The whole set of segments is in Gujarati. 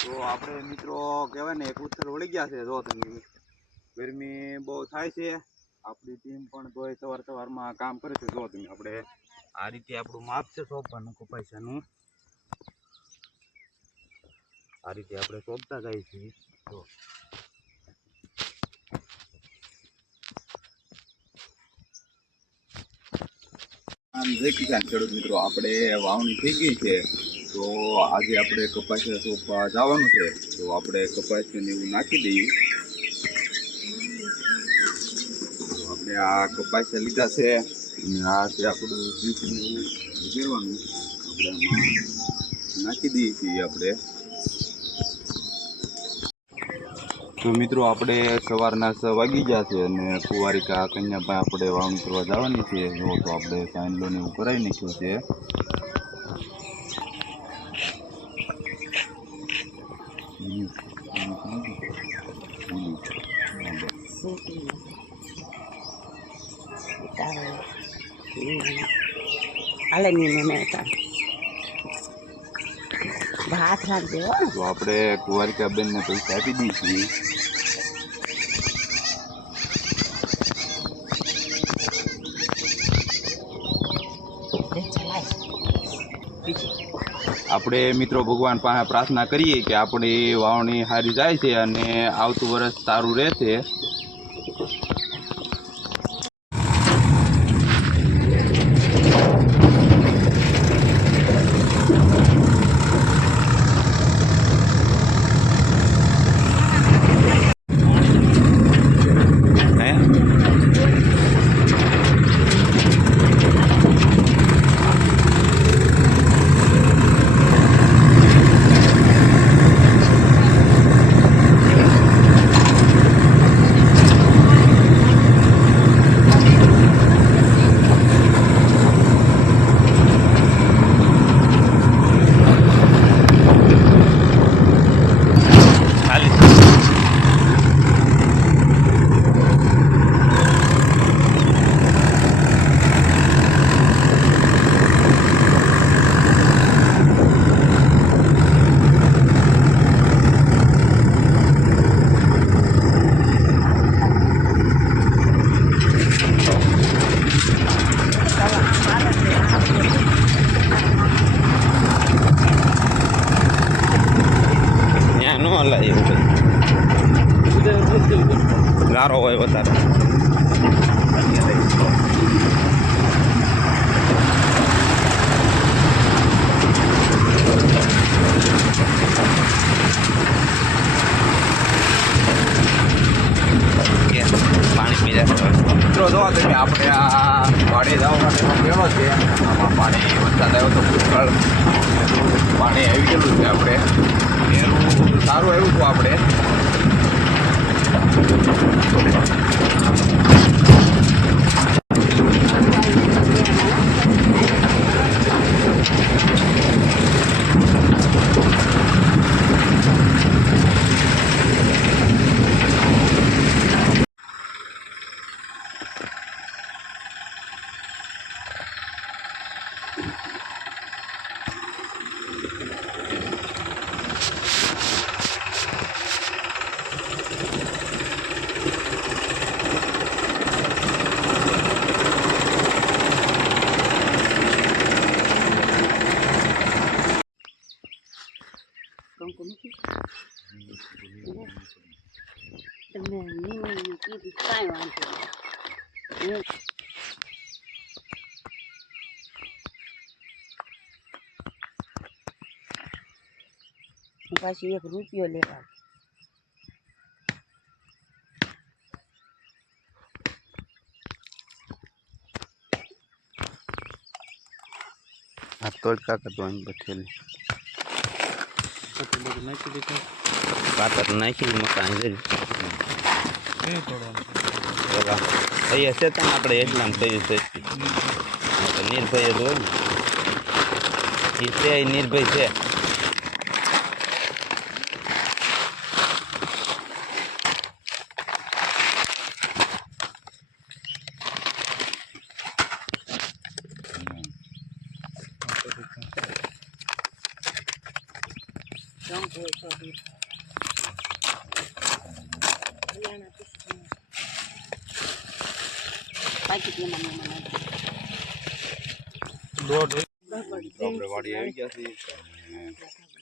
તો આપણે મિત્રો કહેવાય ને એક ઉત્તર વળી ગયા છે. જો તમે ગરમી બહુ થાય છે. આપણી ટીમ પણ તોય સવારમાં કામ કરે છે. જો તમે આપણે આ રીતે આપણું માપ છે સોંપવાનું કપાસિયાનું. આ રીતે આપણે સોંપતા જાય છીએ. તો જય કિસાન ખેડૂત મિત્રો, આપણે વાવણી થઈ ગઈ છે. તો આજે આપણે કપાસિયા સોંપવા જવાનું છે. તો આપણે કપાસિયાને એવું નાખી દઈએ. તો આપણે આ કપાસિયા લીધા છે અને આ છે આપણું બીજને એવું ઉમેરવાનું. આપણે આમાં નાખી દઈએ છીએ આપણે. તો મિત્રો આપણે સવારના 6 વાગી ગયા છે અને કુંવારિકા કન્યાભાઈ આપણે વાવણી કરવા જવાની છે. જો તો આપણે સાંજલોને એવું કરાવી નાખ્યું છે. ભાત રાખજો. તો આપણે કુંવારિકા બેનને પૈસા આપી દઈએ છીએ. આપણે મિત્રો ભગવાન પાસે પ્રાર્થના કરીએ કે આપણી વાવણી સારી જાય છે અને આવતું વર્ષ સારું રહેશે. ગારો હોય વધારે. પાણી પી જાય મિત્રો. જો તમે આપણે આ વાડી જવા માટેનો મેળો છે. આમાં પાણી વરસાદ આવ્યો તો પુષ્કળ પાણી આવી ગયેલું છે. આપણે એનું સારું આવ્યું હતું. આપણે તમને કીધું કાંઈ વાંધો નહીં. પાછી 1 રૂપિયો લેવા. આ તોડકા કરવાની બઠેલી નાખી દીધું. પાતર નાખી મકાન જઈ અહીંયા છે તો આપણે એટલામાં થયું છે. નિર્ભય જ હોય ને એ છે. નિર્ભય છે. પાછી તેમાં મહેમાન આપણે વાડી આવી ગયા છીએ અને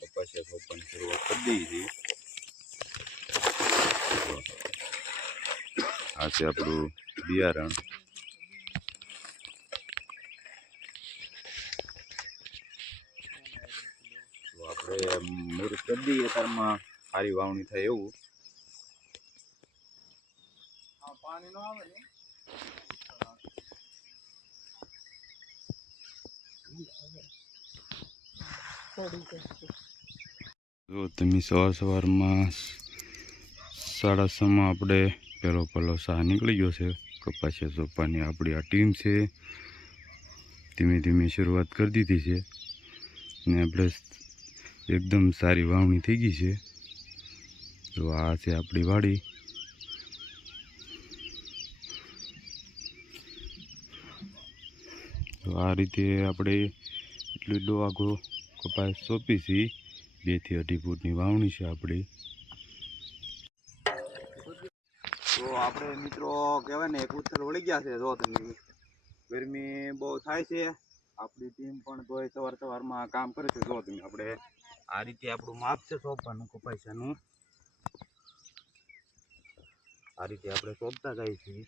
કપાસિયા સોંપવાની શરૂઆત કરી દીધી છે. આ છે આપણું બિયારણ. તો આપણે મુહૂર્ત કરી દઈએ તારમાં સારી વાવણી થાય એવું. પાણી ન આવે ને જો તમે સવારમાં 6:30 આપણે પહેલો સાહ નીકળી ગયો છે. કપાસિયા સોંપવાની આપણી આ ટીમ છે, ધીમે ધીમે શરૂઆત કરી દીધી છે ને આપણે એકદમ સારી વાવણી થઈ ગઈ છે. તો આ છે આપણી વાડી. તો આ રીતે આપણે એટલો આગો કપાસ સોંપી છે. 2 થી 2.5 ફૂટની વાવણી છે આપણી. તો આપણે મિત્રો કહેવાય ને એક ઉથલ વળી ગયા છે. જો તમે ગરમી બહુ થાય છે, આપણી ટીમ પણ તોય સવારમાં કામ કરે છે. જો તમે આપણે આ રીતે આપણું માપ છે સોંપવાનું કપાસિયાનું. આ રીતે આપણે સોંપતા જાય છીએ.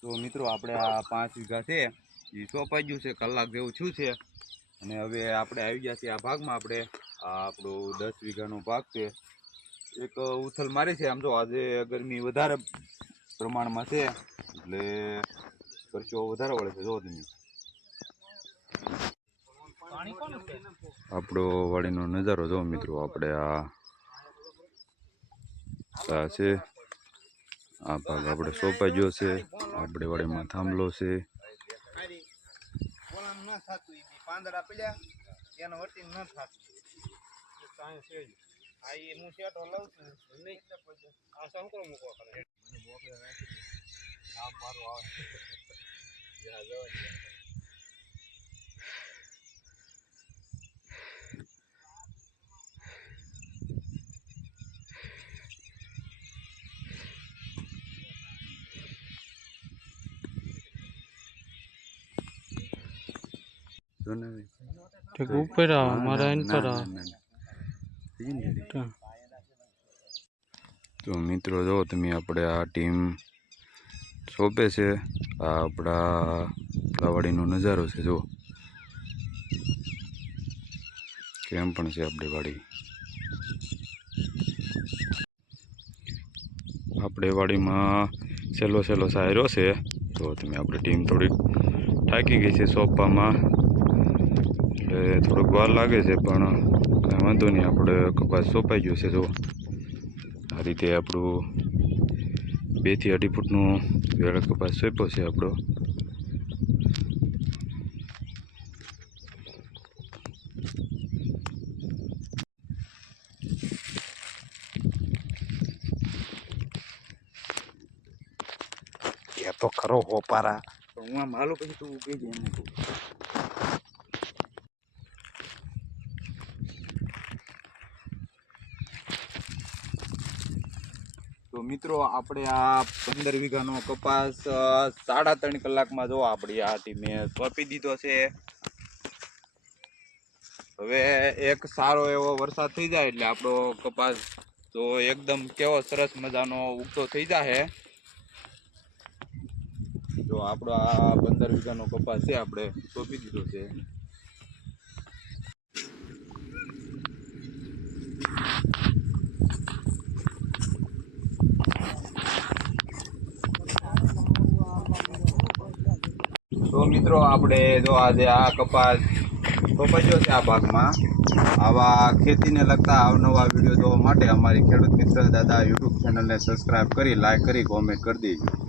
તો મિત્રો આપણે આ 5 વીઘા છે એ સોંપાઈ ગયું છે, કલાક જેવું થયું છે. અને હવે આપણે આવી ગયા છીએ આ ભાગમાં. આપણે આ આપણો 10 વીઘાનો ભાગ છે. એક ઉથલ મારી છે. આમ તો આજે ગરમી વધારે પ્રમાણમાં છે એટલે પરસેવો વધારે વળે છે. જો તમે આપણો વાડીનો નજારો જો મિત્રો. આપણે આ છે આ ભાગ આપણે સોંપાઈ ગયો છે. આપણે વાડીમાં થાંભલો છે. ऊपर हमारा इन पर તો મિત્રો જો તમે આપણે આ ટીમ સોંપે છે. આ આપણા વાડીનો નજારો છે. જો કેમ પણ છે આપણી વાડી. આપણે વાડીમાં સહેલો સાયરો છે. તો તમે આપણી ટીમ થોડીક થાકી ગઈ છે સોંપવામાં, એટલે થોડુંક વાર લાગે છે, પણ કાંઈ વાંધો નહીં. આપણે કપાસ સોંપાઈ ગયો છે. જો આ રીતે આપણું 2 થી 2.5 ફૂટનું વેળ કપાસ સોંપ્યો છે આપણો. તો ખરો હોપારા હું આમ હાલો પછી તું કહી દે એમ. તો મિત્રો આપણે આ 15 વીઘાનો કપાસ 3.5 કલાકમાં જો આપણી આ ટીમે સોંપી દીધો છે. હવે એક સારો એવો વરસાદ થઈ જાય એટલે આપણો કપાસ તો એકદમ કેવો સરસ મજાનો ઉગતો થઈ જાય. તો આપણો આ 15 વીઘાનો કપાસ છે આપણે સોંપી દીધો છે. તો મિત્રો આપણે જો આજે આ કપાસ સોંપાઈ ગયો છે આ ભાગમાં. આવા ખેતીને લગતા અવનવા વિડીયો જોવા માટે અમારી ખેડૂત મિત્ર દાદા યુટ્યુબ ચેનલને સબસ્ક્રાઈબ કરી, લાઈક કરી, કોમેન્ટ કરી દેજો.